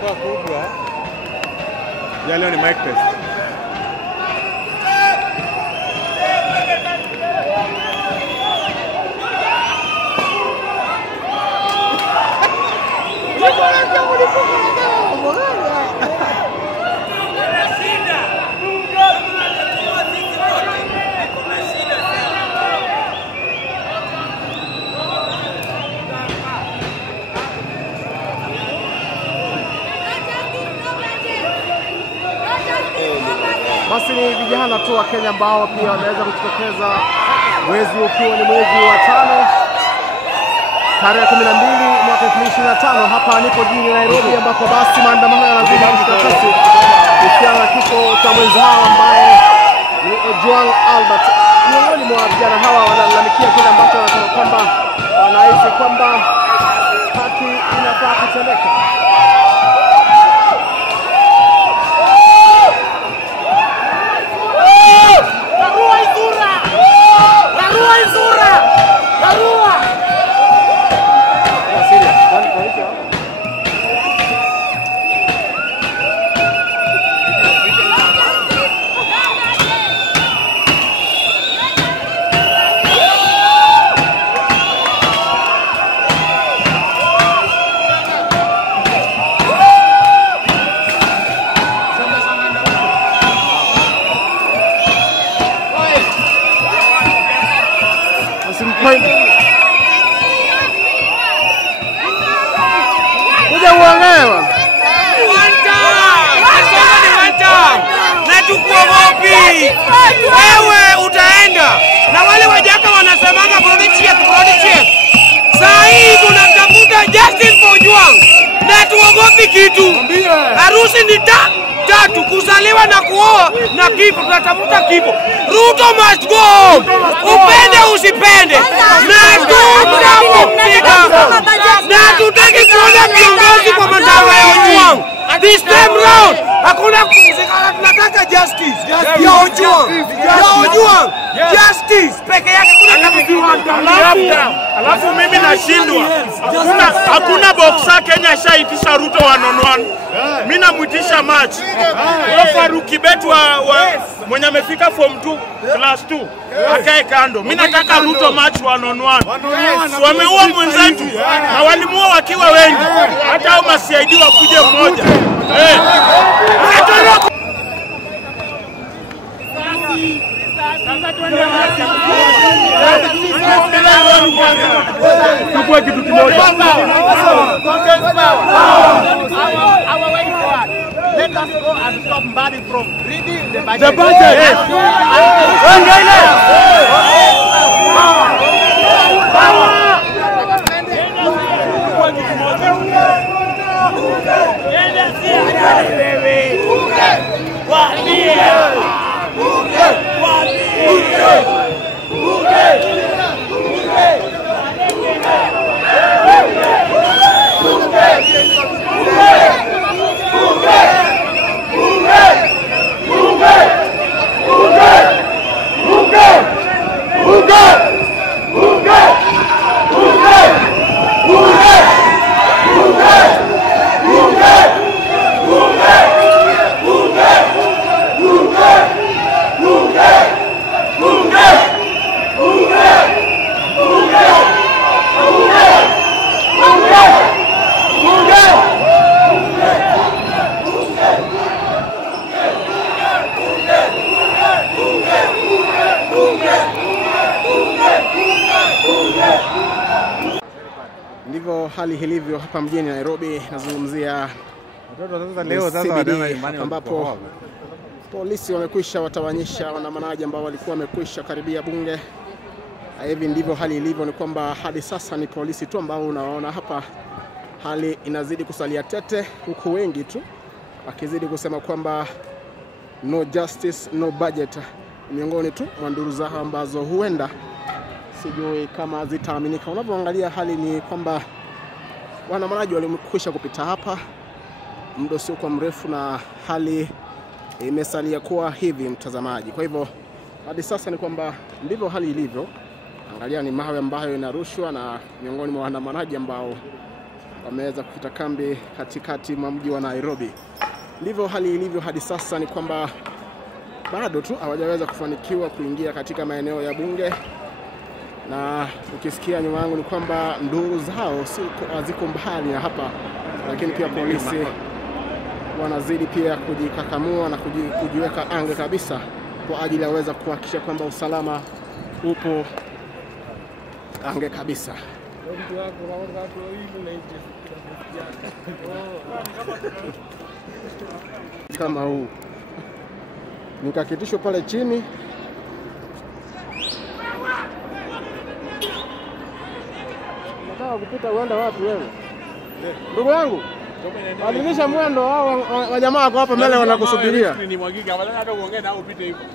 Kwa kubwa ya leo ni Mike Test. Basi ni vijana tu wa Kenya ambao pia wanaweza kujitokeza mwezi ukiwa ni mwezi wa 5 tarehe 12 mwaka 2025. Hapa nipo jijini Nairobi ambapo basi maandamano yanazidi kujitokeza kuhusiana na kifo cha mwenzao ambaye ni Ojwang Albert. Miongoni mwa vijana hawa wanalalamikia kile ambacho wanasema kwamba wanahisi kwamba haki inafaa kutendeka. Kuja uangaewa na tukuogopi wewe utaenda na wale wajaka wanasemanga brody chief. Saa hii tunatafuta justice for Ojwang na tuogopi kitu. Harusi ni tatu, kuzaliwa na kuoa na kifo. Tunatafuta kifo. Ruto must go. Upende usipende. Na tutampiga. Na tutaki kuona viongozi kwa matanga ya Ojwang. This time round hakuna kumzika, tunataka justice. Ya Ojwang. Justice peke yake kuna kitu. Alafu mimi nashindwa. Hakuna boxer Kenya shaitisha Ruto 1-on-1. Mimi namuitisha match. Faruki Betu mwenye amefika form 2 class 2 akae kando. Mimi nataka Ruto match 1-on-1. Wameua mwenzetu na walimuua wakiwa wengi. Hata hao masiaidi wakuje mmoja. Tukue kitu kimoja. Let us go and stop Mbadi from reading the budget. The budget. Ndivyo hali ilivyo hapa mjini Nairobi. Nazungumzia leo ambapo polisi wamekwisha watawanyisha waandamanaji ambao walikuwa wamekwisha karibia bunge. Hivi ndivyo hali ilivyo, ni kwamba hadi sasa ni polisi tu ambao unaona hapa. Hali inazidi kusalia tete, huku wengi tu wakizidi kusema kwamba no justice, no budget. Miongoni tu mwa nduru zao ambazo huenda sijui kama zitaaminika. Unapoangalia hali ni kwamba waandamanaji walimekwisha kupita hapa muda sio kwa mrefu, na hali imesalia kuwa hivi, mtazamaji. Kwa hivyo hadi sasa ni kwamba ndivyo hali ilivyo. Angalia ni mawe ambayo inarushwa na miongoni mwa waandamanaji ambao wameweza kukita kambi katikati mwa mji wa Nairobi. Ndivyo hali ilivyo hadi sasa, ni kwamba bado tu hawajaweza kufanikiwa kuingia katika maeneo ya bunge, na ukisikia nyuma yangu ni kwamba nduru zao ziko mbali na hapa, lakini pia polisi wanazidi pia kujikakamua na kujiweka anga kabisa kwa ajili ya kuweza kuhakikisha kwamba usalama upo ange kabisa. Kama huu nikakitishwa pale chini, nataka kupita. Uenda wapi wewe ndugu yangu? Badilisha mwendo, hao wajamaa wako hapa mbele wanakusubiria. Ni mwagika, badala hata uongee nao upite hivyo.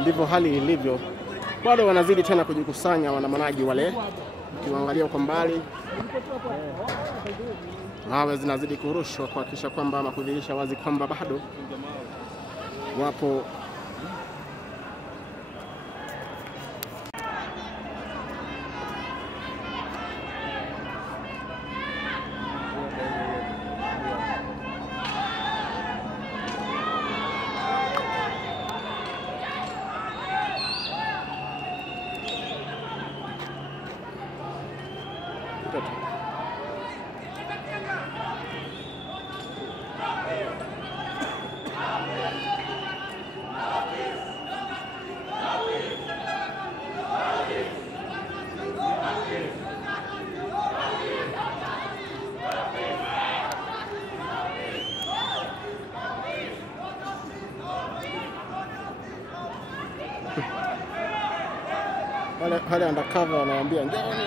Ndivyo hali ilivyo. Bado wanazidi tena kujikusanya waandamanaji wale. Ukiangalia kwa mbali, mawe zinazidi kurushwa kuhakikisha kwamba ama kudhihirisha wazi kwamba bado wapo wale undercover wanawaambia njooni.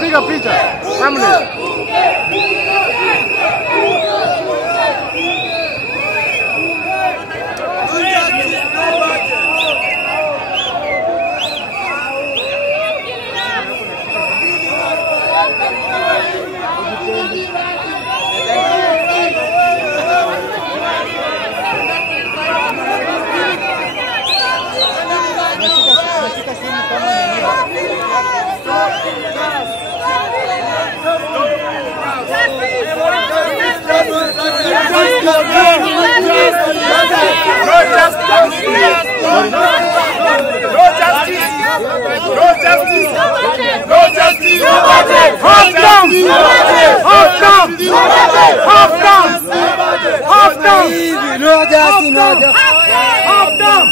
Piga picha. No Half time.